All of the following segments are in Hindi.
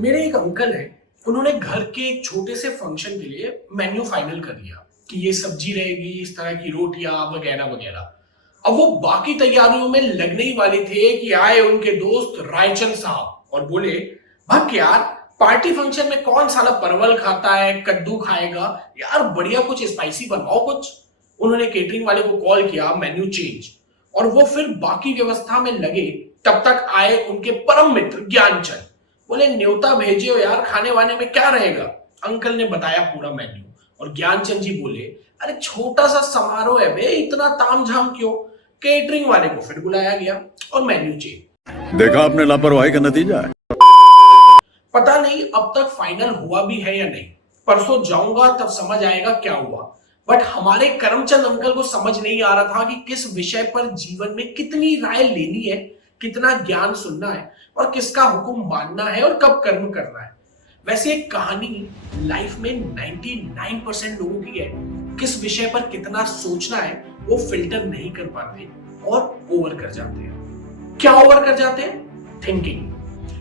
मेरे एक अंकल हैं, उन्होंने घर के एक छोटे से फंक्शन के लिए मेन्यू फाइनल कर लिया कि ये सब्जी रहेगी, इस तरह की रोटियां वगैरह वगैरह। अब वो बाकी तैयारियों में लगने ही वाले थे कि आए उनके दोस्त रायचंद साहब और बोले, भक्त यार, पार्टी फंक्शन में कौन साला परवल खाता है, कद्दू खाएगा यार, बढ़िया कुछ स्पाइसी बनवाओ कुछ। उन्होंने केटरिंग वाले को कॉल किया, मेन्यू चेंज, और वो फिर बाकी व्यवस्था में लगे। तब तक आए उनके परम मित्र ज्ञानचंद, बोले न्योता भेजे हो यार, खाने वाने में क्या रहेगा। अंकल ने बताया पूरा मेन्यू और ज्ञानचंद जी बोले, अरे छोटा सा समारोह है बे, इतना तामझाम क्यों। केटरिंग वाले को फिर बुलाया गया और मेन्यू चेंज। देखा आपने लापरवाही का नतीजा है। पता नहीं अब तक फाइनल हुआ भी है या नहीं, परसों जाऊंगा तब समझ आएगा क्या हुआ। बट हमारे करमचंद अंकल को समझ नहीं आ रहा था कि किस विषय पर जीवन में कितनी राय लेनी है, कितना ज्ञान सुनना है और किसका हुक्म मानना है और कब कर्म करना है। वैसे एक कहानी लाइफ में 99% लोगों की है, किस विषय पर कितना सोचना है वो फिल्टर नहीं कर पाते और ओवर कर जाते हैं। क्या ओवर कर जाते हैं? थिंकिंग।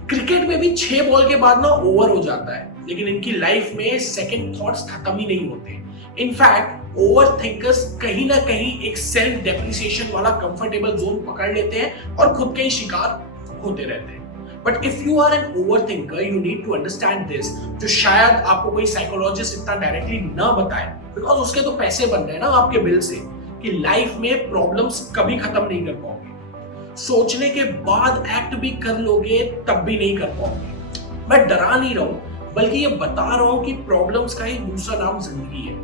क्रिकेट में भी 6 बॉल के बाद ना ओवर हो जाता है, लेकिन इनकी लाइफ में सेकंड थॉट्स खत्म ही नहीं होते। इनफैक्ट ओवर थिंकर्स कहीं ना कहीं एक सेल्फ डेप्रिसिएशन वाला कंफर्टेबल जोन पकड़ लेते हैं और खुद के ही शिकार होते रहते हैं। But if you are an overthinker, you need to understand this, जो शायद आपको कोई साइकोलॉजिस्ट इतना डायरेक्टली ना बताए, बिकॉज उसके तो पैसे बन रहे हैं ना आपके बिल से, कि लाइफ में प्रॉब्लम्स कभी खत्म नहीं कर पाओगे। सोचने के बाद एक्ट भी कर लोगे तब भी नहीं कर पाओगे। मैं डरा नहीं रहा हूं, बल्कि ये बता रहा हूं कि प्रॉब्लम्स का ही दूसरा नाम जिंदगी है।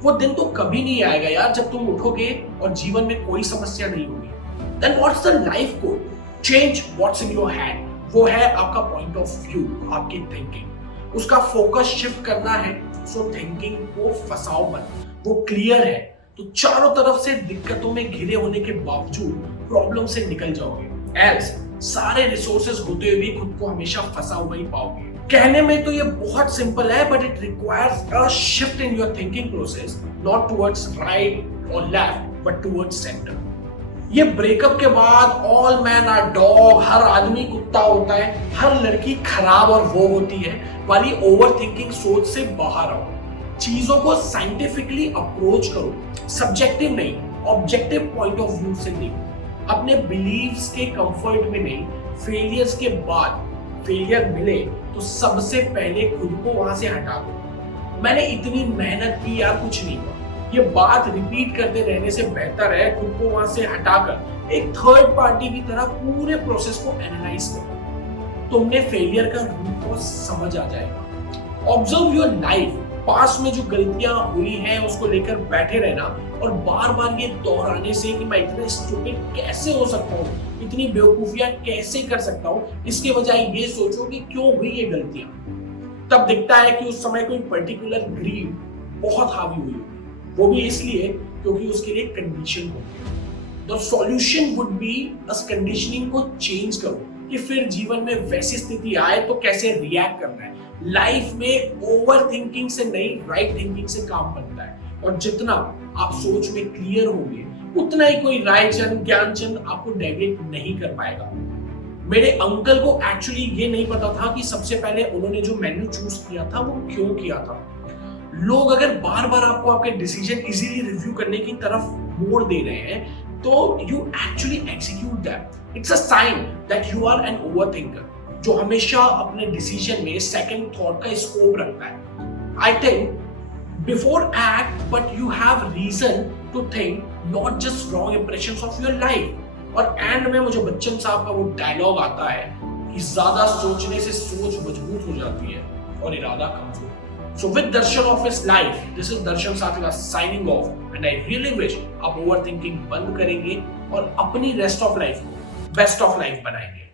वो दिन तो कभी नहीं आएगा यार जब तुम उठोगे और जीवन में कोई समस्या नहीं होगी। Then what's the life goal? Change what's in your hand. वो है आपका पॉइंट ऑफ व्यू, आपकी थिंकिंग। उसका फोकस शिफ्ट करना है। सो थिंकिंग को फंसाओ मत, वो क्लियर है तो चारों तरफ से दिक्कतों में घिरे होने के बावजूद प्रॉब्लम से निकल जाओगे। एल्स सारे रिसोर्सेज होते हुए भी खुद को हमेशा फंसा हुआ ही पाओगे। कहने में तो ये बहुत सिंपल है, but it requires a shift in your thinking process, not towards right और लेफ्ट बट टुवर्ड्स सेंटर। ये ब्रेकअप के बाद ऑल मैन आर डॉग, हर आदमी कुत्ता होता है, हर लड़की खराब और वो होती है वाली ओवर थिंकिंग सोच से बाहर आओ। चीजों को साइंटिफिकली अप्रोच करो, सब्जेक्टिव नहीं, ऑब्जेक्टिव पॉइंट ऑफ व्यू से नहीं। अपने बिलीव्स के कंफर्ट में नहीं, फेलियर्स के बाद फेलियर मिले तो सबसे पहले खुद को वहां से हटा दो। मैंने इतनी मेहनत की यार, कुछ नहीं हुआ, ये बात रिपीट करते रहने से बेहतर है खुद को वहां से हटाकर एक थर्ड पार्टी की तरह पूरे प्रोसेस को एनालाइज करो। तुमने फेलियर का रूट को समझ आ जाएगा। Observe your life. पास में जो गलतियां हुई हैं उसको लेकर बैठे रहना और बार बार ये दोहराने से कि मैं इतना स्टूपिड कैसे हो सकता हूँ, इतनी बेवकूफियां कैसे कर सकता हूँ, इसके बजाय ये सोचो कि क्यों हुई ये गलतियां। तब दिखता है कि उस समय कोई पर्टिकुलर ग्रीड बहुत हावी हुई, वो भी इसलिए क्योंकि उसके लिए कंडीशन होती है। The solution would be us conditioning को चेंज करो कि फिर जीवन में वैसी स्थिति आए तो कैसे रिएक्ट करना है। लाइफ में ओवर थिंकिंग से नहीं, राइट थिंकिंग से काम बनता है। और जितना आप सोच में क्लियर होंगे उतना ही कोई रायचंद ज्ञानचंद आपको डेविएट नहीं कर पाएगा। मेरे अंकल को एक्चुअली ये नहीं पता था कि सबसे पहले उन्होंने जो मेन्यू चूज किया था वो क्यों किया था। लोग अगर बार बार आपको आपके डिसीजन इजीली रिव्यू करने की तरफ मोड़ दे रहे हैं तो you actually execute that. It's a sign that you are an overthinker जो हमेशा अपने डिसीजन में सेकंड थॉट का स्कोप रखता है। I think before act but you have reason to think, not just wrong impressions of your life. और एंड में मुझे बच्चन साहब का वो डायलॉग आता है कि ज्यादा सोचने से सोच मजबूत हो जाती है और इरादा कमजोर। So with Darshan of his life, this is Darshan Sathila signing off, and I really wish आप overthinking बंद करेंगे और अपनी rest of life को best of life बनाएंगे।